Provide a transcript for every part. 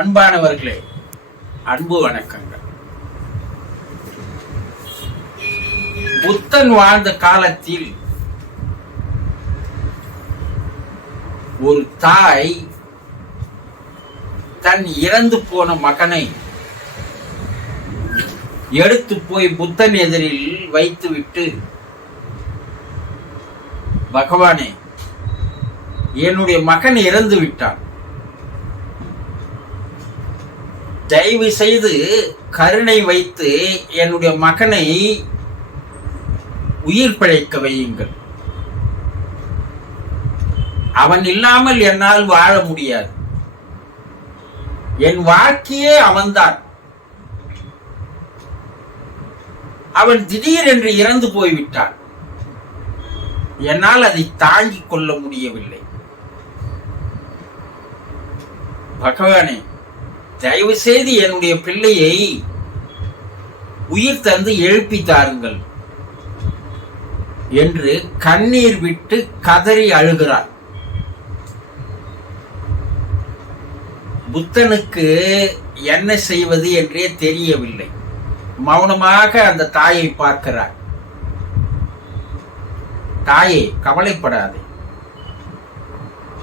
அன்பானவர்களே அன்பு வணக்கங்கள். புத்தன் வாழ்ந்த காலத்தில் ஒரு தாய் தன் இறந்து போன மகனை எடுத்து போய் புத்தன் எதிரில் வைத்துவிட்டு பகவானே என்னுடைய மகன் இறந்து விட்டான். தயவு செய்து கருணை வைத்து என்னுடைய மகனை உயிர் பிழைக்க வையுங்கள். அவன் இல்லாமல் என்னால் வாழ முடியாது. என் வாழ்க்கையே அவன்தான். அவன் திடீரென்று இறந்து போய்விட்டான். என்னால் அதை தாங்கிக் கொள்ள முடியவில்லை. பகவானே தயவு செய்து என்னுடைய பிள்ளையை உயிர் தந்து எழுப்பி தாருங்கள் என்று கண்ணீர் விட்டு கதறி அழுகிறார். புத்தனுக்கு என்ன செய்வது என்றே தெரியவில்லை. மௌனமாக அந்த தாயை பார்க்கிறார். தாயே கவலைப்படாதே.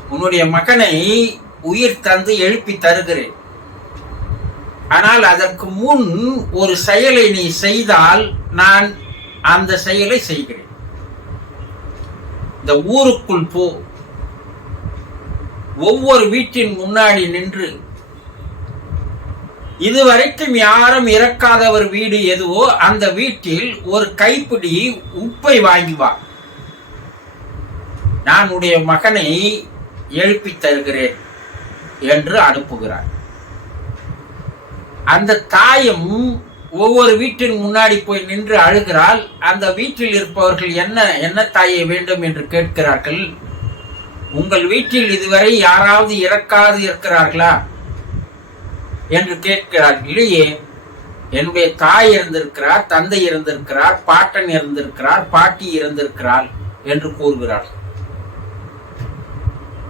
உன்னுடைய மகனை உயிர் தந்து எழுப்பி தருகிறேன். ஆனால் அதற்கு முன் ஒரு செயலை நீ செய்தால் நான் அந்த செயலை செய்கிறேன். இந்த ஊருக்குள் போ. ஒவ்வொரு வீட்டின் முன்னாடி நின்று. இதுவரைக்கும் யாரும் இறக்காதவர் வீடு எதுவோ அந்த வீட்டில் ஒரு கைப்பிடி உப்பை வாங்கி வா. நான் உடைய மகனை எழுப்பி தருகிறேன் என்று அனுப்புகிறார். அந்த தாயும் ஒவ்வொரு வீட்டின் முன்னாடி போய் நின்று அழுகிறாள். அந்த வீட்டில் இருப்பவர்கள் என்ன என்ன தாயை வேண்டும் என்று கேட்கிறார்கள்? உங்கள் வீட்டில் இதுவரை யாராவது இறக்காது இருக்கிறார்களா? என்று கேட்கிறார் இல்லையே என்னுடைய தாய் இருந்திருக்கிறார் தந்தை இருந்திருக்கிறார் பாட்டன் இருந்திருக்கிறார் பாட்டி இருந்திருக்கிறாள் என்று கூறுகிறார்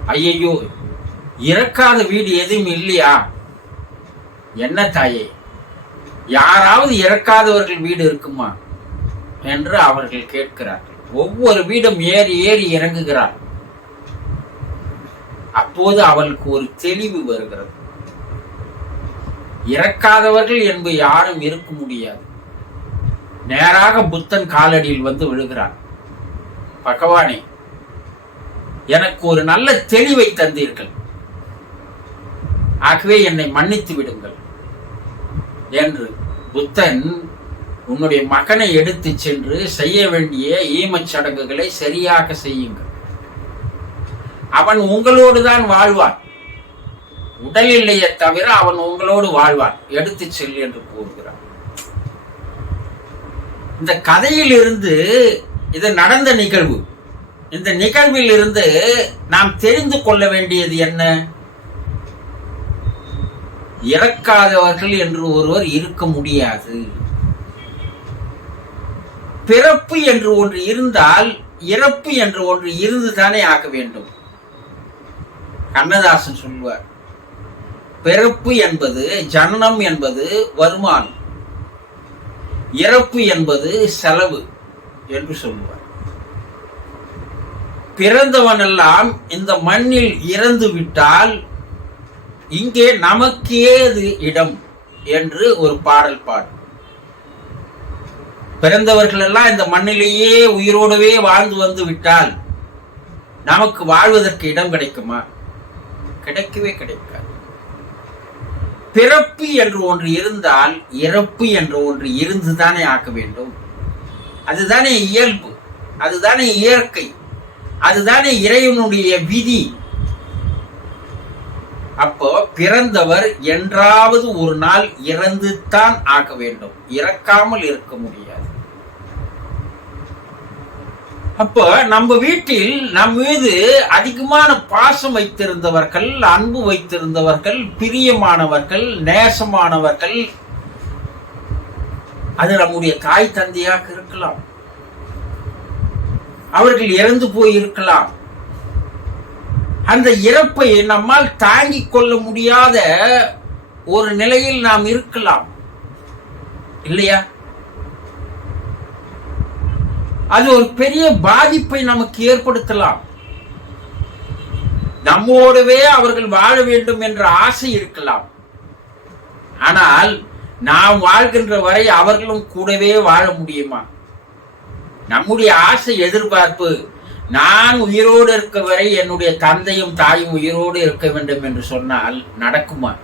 ஐயையோ இறக்காத வீடு எதுவும் இல்லையா? என்ன தாயே? யாராவது இறக்காதவர்கள் வீடு இருக்குமா? என்று அவர்கள் கேட்கிறார்கள். ஒவ்வொரு வீடும் ஏறி ஏறி இறங்குகிறார். அப்போது அவளுக்கு ஒரு தெளிவு வருகிறது. இறக்காதவர்கள் என்பது யாரும் இருக்க முடியாது. நேராக புத்தன் காலடியில் வந்து விழுகிறார் பகவானே எனக்கு ஒரு நல்ல தெளிவை தந்தீர்கள். ஆகவே என்னை மன்னித்து விடுங்கள். என்று புத்தன் உன்னுடைய மகனை எடுத்து சென்று செய்ய வேண்டிய ஈமச் சடங்குகளை சரியாக செய்யுங்கள். அவன் உங்களோடு தான் வாழ்வான். உடல் இல்லையே தவிர அவன் உங்களோடு வாழ்வான். எடுத்து செல் என்று கூறுகிறான். இந்த கதையில் இருந்து இது நடந்த நிகழ்வு. இந்த நிகழ்வில் இருந்து நாம் தெரிந்து கொள்ள வேண்டியது என்ன? இறக்காதவர்கள் என்று ஒருவர் இருக்க முடியாது. பிறப்பு என்று ஒன்று இருந்தால் இறப்பு என்று ஒன்று இருந்துதானே ஆக வேண்டும். கண்ணதாசன் சொல்வார் பிறப்பு என்பது ஜனனம் என்பது வருமானம். இறப்பு என்பது செலவு என்று சொல்லுவார். பிறந்தவனெல்லாம் இந்த மண்ணில் இறந்து விட்டால் இங்கே நமக்கு ஏது இடம் என்று ஒரு பாடல் பாடும் பிறந்தவர்கள் எல்லாம் இந்த மண்ணிலேயே உயிரோடவே வாழ்ந்து வந்து விட்டால் நமக்கு வாழ்வதற்கு இடம் கிடைக்குமா? கிடைக்கவே கிடைக்காது. பிறப்பு என்று ஒன்று இருந்தால் இறப்பு என்று ஒன்று இருந்துதானே ஆக்க வேண்டும். அதுதானே இயல்பு அதுதானே இயற்கை அதுதானே இறைவனுடைய விதி. அப்போ பிறந்தவர் என்றாவது ஒரு நாள் இறந்து தான் ஆக வேண்டும். இறக்காமல் இருக்க முடியாது. அப்போ நம்ம வீட்டில் நம் மீது அதிகமான பாசம் வைத்திருந்தவர்கள் அன்பு வைத்திருந்தவர்கள் பிரியமானவர்கள் நேசமானவர்கள் அது நம்முடைய தாய் தந்தையாக இருக்கலாம். அவர்கள் இறந்து போய் இருக்கலாம் அந்த இறப்பை நம்மால் தாங்கிக் கொள்ள முடியாத ஒரு நிலையில் நாம் இருக்கலாம். இல்லையா? அது ஒரு பெரிய பாதிப்பை நமக்கு ஏற்படுத்தலாம். நம்மோடவே அவர்கள் வாழ வேண்டும் என்ற ஆசை இருக்கலாம். ஆனால் நாம் வாழ்கின்ற வரை அவர்களும் கூடவே வாழ முடியுமா? நம்முடைய ஆசை எதிர்பார்ப்பு நான் உயிரோடு இருக்க வரை என்னுடைய தந்தையும் தாயும் உயிரோடு இருக்க வேண்டும் என்று சொன்னால் நடக்குமா?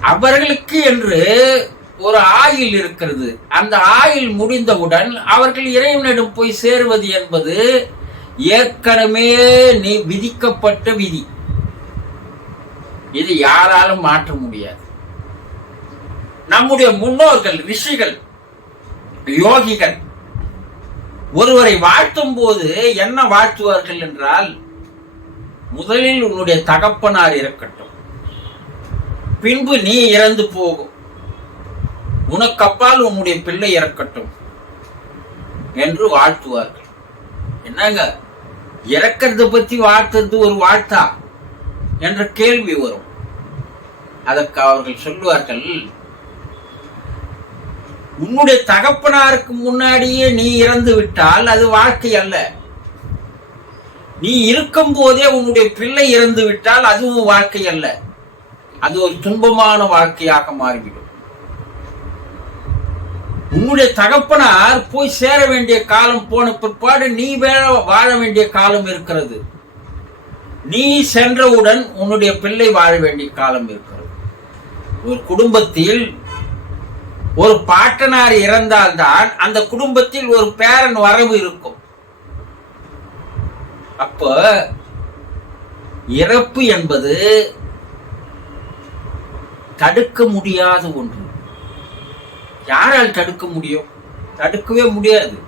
அவர்களுக்கு என்று ஒரு ஆயில் இருக்கிறது. அந்த ஆயில் முடிந்தவுடன் அவர்கள் இறைவனிடம் போய் சேருவது என்பது ஏற்கனவே நீ விதிக்கப்பட்ட விதி. இது யாராலும் மாற்ற முடியாது. நம்முடைய முன்னோர்கள் ரிஷிகள் யோகிகள் ஒருவரை வாழ்த்தும் போது என்ன வாழ்த்துவார்கள் என்றால் முதலில் உன்னுடைய தகப்பனார் இருக்கட்டும். பின்பு நீ இறந்து போகும். உனக்கு அப்பால் உன்னுடைய பிள்ளை இறக்கட்டும் என்று வாழ்த்துவார்கள். என்னங்க? இறக்கிறத பத்தி வாழ்த்துறது ஒரு வாழ்த்தா? என்ற கேள்வி வரும். அதற்கு அவர்கள் சொல்லுவார்கள் உன்னுடைய தகப்பனாருக்கு முன்னாடியே நீ இறந்து விட்டால் அது வாழ்க்கை அல்ல. நீ இருக்கும் போதே உன்னுடைய பிள்ளை இறந்து விட்டால் அதுவும் வாழ்க்கை அல்ல. அது ஒரு துன்பமான வாழ்க்கையாக மாறிவிடும். உன்னுடைய தகப்பனார் போய் சேர வேண்டிய காலம் போன பிற்பாடு நீ வேற வாழ வேண்டிய காலம் இருக்கிறது. நீ சென்றவுடன் உன்னுடைய பிள்ளை வாழ வேண்டிய காலம் இருக்கிறது. ஒரு குடும்பத்தில் ஒரு பாட்டனார் இறந்தால்தான் அந்த குடும்பத்தில் ஒரு பேரன் வரவு இருக்கும். அப்ப இறப்பு என்பது தடுக்க முடியாத ஒன்று. யாரால் தடுக்க முடியும்? தடுக்கவே முடியாது.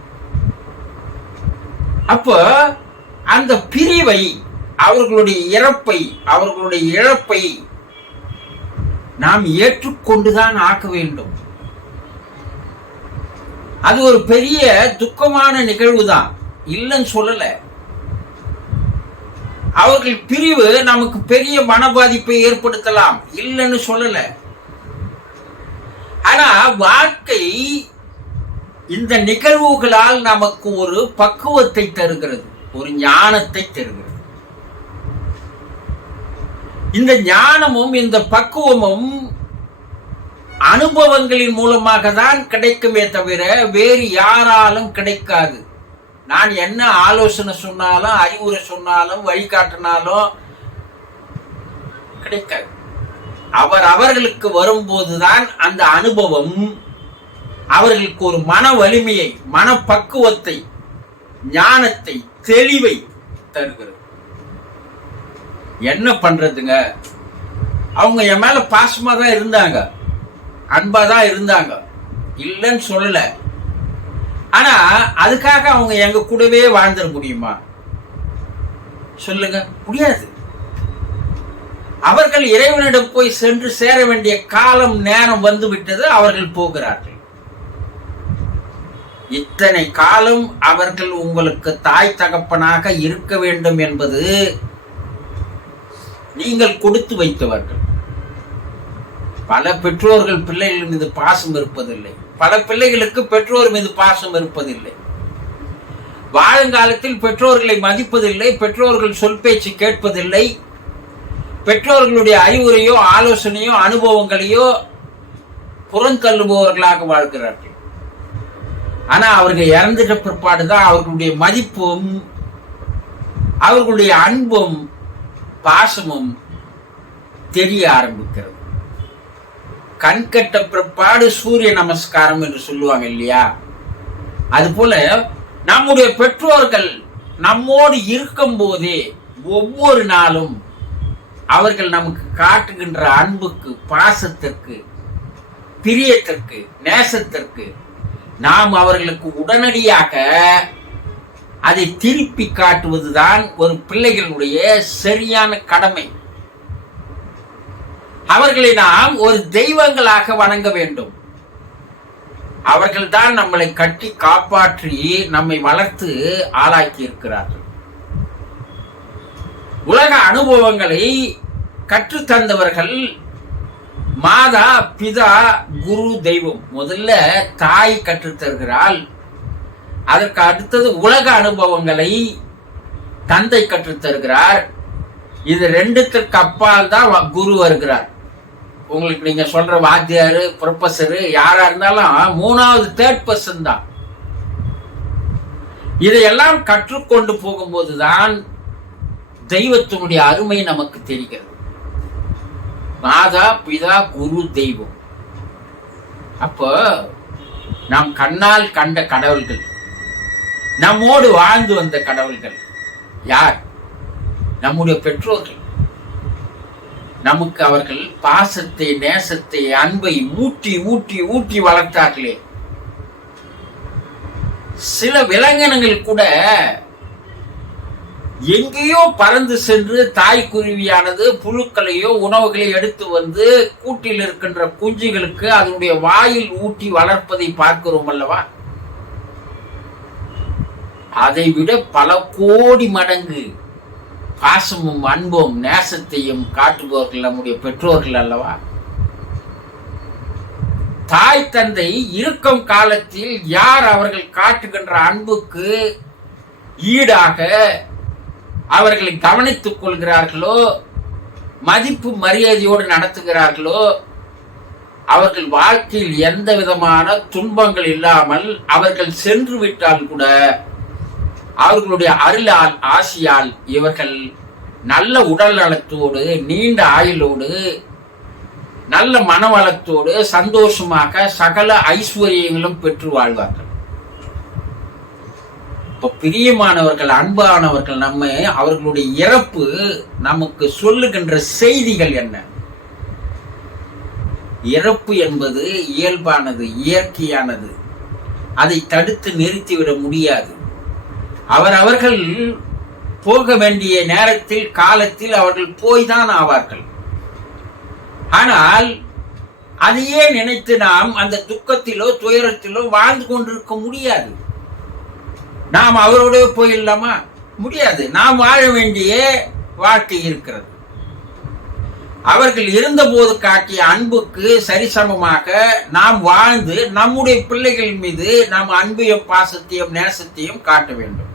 அப்ப அந்த பிரிவை அவர்களுடைய இறப்பை அவர்களுடைய இழப்பை நாம் ஏற்றுக்கொண்டுதான் ஆக்க வேண்டும். அது ஒரு பெரிய துக்கமான நிகழ்வு தான் இல்லைன்னு சொல்லல. அவர்கள் பிரிவு நமக்கு பெரிய மன பாதிப்பை ஏற்படுத்தலாம். இல்லைன்னு சொல்லல. ஆனா வாழ்க்கை இந்த நிகழ்வுகளால் நமக்கு ஒரு பக்குவத்தை தருகிறது. ஒரு ஞானத்தை தருகிறது. இந்த ஞானமும் இந்த பக்குவமும் அனுபவங்களின் மூலமாக தான் கிடைக்குமே தவிர வேறு யாராலும் கிடைக்காது. நான் என்ன ஆலோசனை சொன்னாலும் அறிவுரை சொன்னாலும் வழிகாட்டினாலும் கிடைக்காது. அவர் அவர்களுக்கு வரும்போதுதான் அந்த அனுபவம் அவர்களுக்கு ஒரு மன வலிமையை மன பக்குவத்தை ஞானத்தை தெளிவை தருகிறது. என்ன பண்றதுங்க? அவங்க என் மேல பாசமா தான் இருந்தாங்க. அன்பா தான் இருந்தாங்க. இல்லைன்னு சொல்லல. ஆனா அதுக்காக அவங்க எங்க கூடவே வாழ்ந்துட முடியுமா? சொல்லுங்க. முடியாது. அவர்கள் இறைவனிடம் போய் சென்று சேர வேண்டிய காலம் நேரம் வந்து விட்டது அவர்கள் போகிறார்கள். இத்தனை காலம் அவர்கள் உங்களுக்கு தாய் தகப்பனாக இருக்க வேண்டும் என்பது நீங்கள் கொடுத்து வைத்தவர்கள். பல பெற்றோர்கள் பிள்ளைகள் மீது பாசம் இருப்பதில்லை. பல பிள்ளைகளுக்கு பெற்றோர் மீது பாசம் இருப்பதில்லை. வாழுங்காலத்தில் பெற்றோர்களை மதிப்பதில்லை பெற்றோர்கள் சொல் பேச்சு கேட்பதில்லை. பெற்றோர்களுடைய அறிவுரையோ ஆலோசனையோ அனுபவங்களையோ புறந்தள்ளுபவர்களாக வாழ்கிறார்கள். ஆனா அவர்கள் இறந்துட்ட பிற்பாடுதான் அவர்களுடைய மதிப்பும் அவர்களுடைய அன்பும் பாசமும் தெரிய ஆரம்பிக்கிறது. கண் கட்ட பிற்பாடு சூரிய நமஸ்காரம் என்று சொல்லுவாங்க இல்லையா? அது போல நம்முடைய பெற்றோர்கள் நம்மோடு இருக்கும் போதே ஒவ்வொரு நாளும் அவர்கள் நமக்கு காட்டுகின்ற அன்புக்கு பாசத்திற்கு பிரியத்திற்கு நேசத்திற்கு நாம் அவர்களுக்கு உடனடியாக அதை திருப்பி காட்டுவதுதான் ஒரு பிள்ளைகளுடைய சரியான கடமை. அவர்களை நாம் ஒரு தெய்வங்களாக வணங்க வேண்டும். அவர்கள்தான் நம்மளை கட்டி காப்பாற்றி நம்மை வளர்த்து ஆளாக்கி இருக்கிறார்கள் உலக அனுபவங்களை கற்றுத்தந்தவர்கள் மாதா பிதா குரு தெய்வம். முதல்ல தாய் கற்றுத்தருகிறாள் அதற்கு அடுத்தது உலக அனுபவங்களை தந்தை கற்றுத்தருகிறார் இது ரெண்டுத்திற்கு அப்பால் தான் வ- குரு வருகிறார். உங்களுக்கு நீங்க சொல்ற வாத்தியார் ப்ரொஃபஸரு யாரா இருந்தாலும் மூணாவது தேர்ட் பர்சன் தான். இதையெல்லாம் கற்றுக்கொண்டு போகும்போதுதான் தெய்வத்தினுடைய அருமை நமக்கு தெரிகிறது. மாதா பிதா குரு தெய்வம். அப்போ நாம் கண்ணால் கண்ட கடவுள்கள் நம்மோடு வாழ்ந்து வந்த கடவுள்கள் யார்? நம்முடைய பெற்றோர்கள். நமக்கு அவர்கள் பாசத்தை நேசத்தை அன்பை ஊட்டி ஊட்டி ஊட்டி வளர்த்தார்களே. சில விலங்கினங்கள் கூட எங்கேயோ பறந்து சென்று தாய் குருவியானது புழுக்களையோ உணவுகளையோ எடுத்து வந்து கூட்டில் இருக்கின்ற குஞ்சுகளுக்கு அதனுடைய வாயில் ஊட்டி வளர்ப்பதை பார்க்கிறோம் அல்லவா? அதை விட பல கோடி மடங்கு பாசமும் அன்பும் நேசத்தையும் காட்டுபவர்கள் நம்முடைய பெற்றோர்கள் அல்லவா? தாய் தந்தை இருக்கும் காலத்தில் யார் அவர்கள் காட்டுகின்ற அன்புக்கு ஈடாக அவர்களை கவனித்துக் கொள்கிறார்களோ மதிப்பு மரியாதையோடு நடத்துகிறார்களோ அவர்கள் வாழ்க்கையில் எந்த விதமான துன்பங்கள் இல்லாமல் அவர்கள் சென்று விட்டால் கூட அவர்களுடைய அருளால் ஆசியால் இவர்கள் நல்ல உடல் நலத்தோடு நீண்ட ஆயுளோடு நல்ல மனவளத்தோடு சந்தோஷமாக சகல ஐஸ்வர்யங்களும் பெற்று வாழ்வார்கள். இப்போ பிரியமானவர்கள் அன்பானவர்கள் நம்ம அவர்களுடைய இறப்பு நமக்கு சொல்லுகின்ற செய்திகள் என்ன? இறப்பு என்பது இயல்பானது இயற்கையானது. அதை தடுத்து நிறுத்திவிட முடியாது. அவர் அவர்கள் போக வேண்டிய நேரத்தில் காலத்தில் அவர்கள் போய்தான் ஆவார்கள். ஆனால் அதையே நினைத்து நாம் அந்த துக்கத்திலோ துயரத்திலோ வாழ்ந்து கொண்டிருக்க முடியாது. நாம் அவரோட போயிடலாமா? முடியாது. நாம் வாழ வேண்டிய வாழ்க்கை இருக்கிறது. அவர்கள் இருந்தபோது காட்டிய அன்புக்கு சரிசமமாக நாம் வாழ்ந்து நம்முடைய பிள்ளைகள் மீது நாம் அன்பையும் பாசத்தையும் நேசத்தையும் காட்ட வேண்டும்.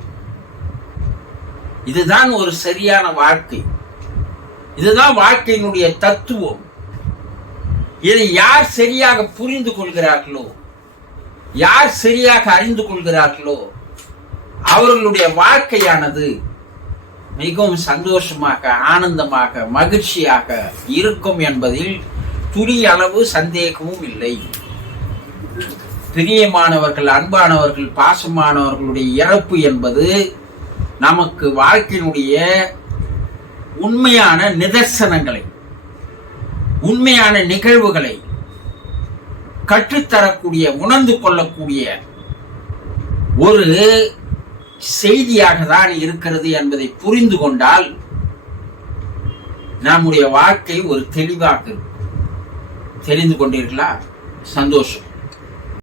இதுதான் ஒரு சரியான வாழ்க்கை. இதுதான் வாழ்க்கையினுடைய தத்துவம். இதை யார் சரியாக புரிந்து கொள்கிறார்களோ யார் சரியாக அறிந்து கொள்கிறார்களோ அவர்களுடைய வாழ்க்கையானது மிகவும் சந்தோஷமாக ஆனந்தமாக மகிழ்ச்சியாக இருக்கும் என்பதில் துளி அளவு சந்தேகமும் இல்லை. பிரியமானவர்கள் அன்பானவர்கள் பாசமானவர்களுடைய இறப்பு என்பது நமக்கு வாழ்க்கையினுடைய உண்மையான நிதர்சனங்களை உண்மையான நிகழ்வுகளை கற்றுத்தரக்கூடிய உணர்ந்து கொள்ளக்கூடிய ஒரு செய்தியாக தான் இருக்கிறது என்பதை புரிந்து கொண்டால் நம்முடைய வாழ்க்கை ஒரு தெளிவாக இருக்கும். தெரிந்து கொண்டீர்களா? சந்தோஷம்.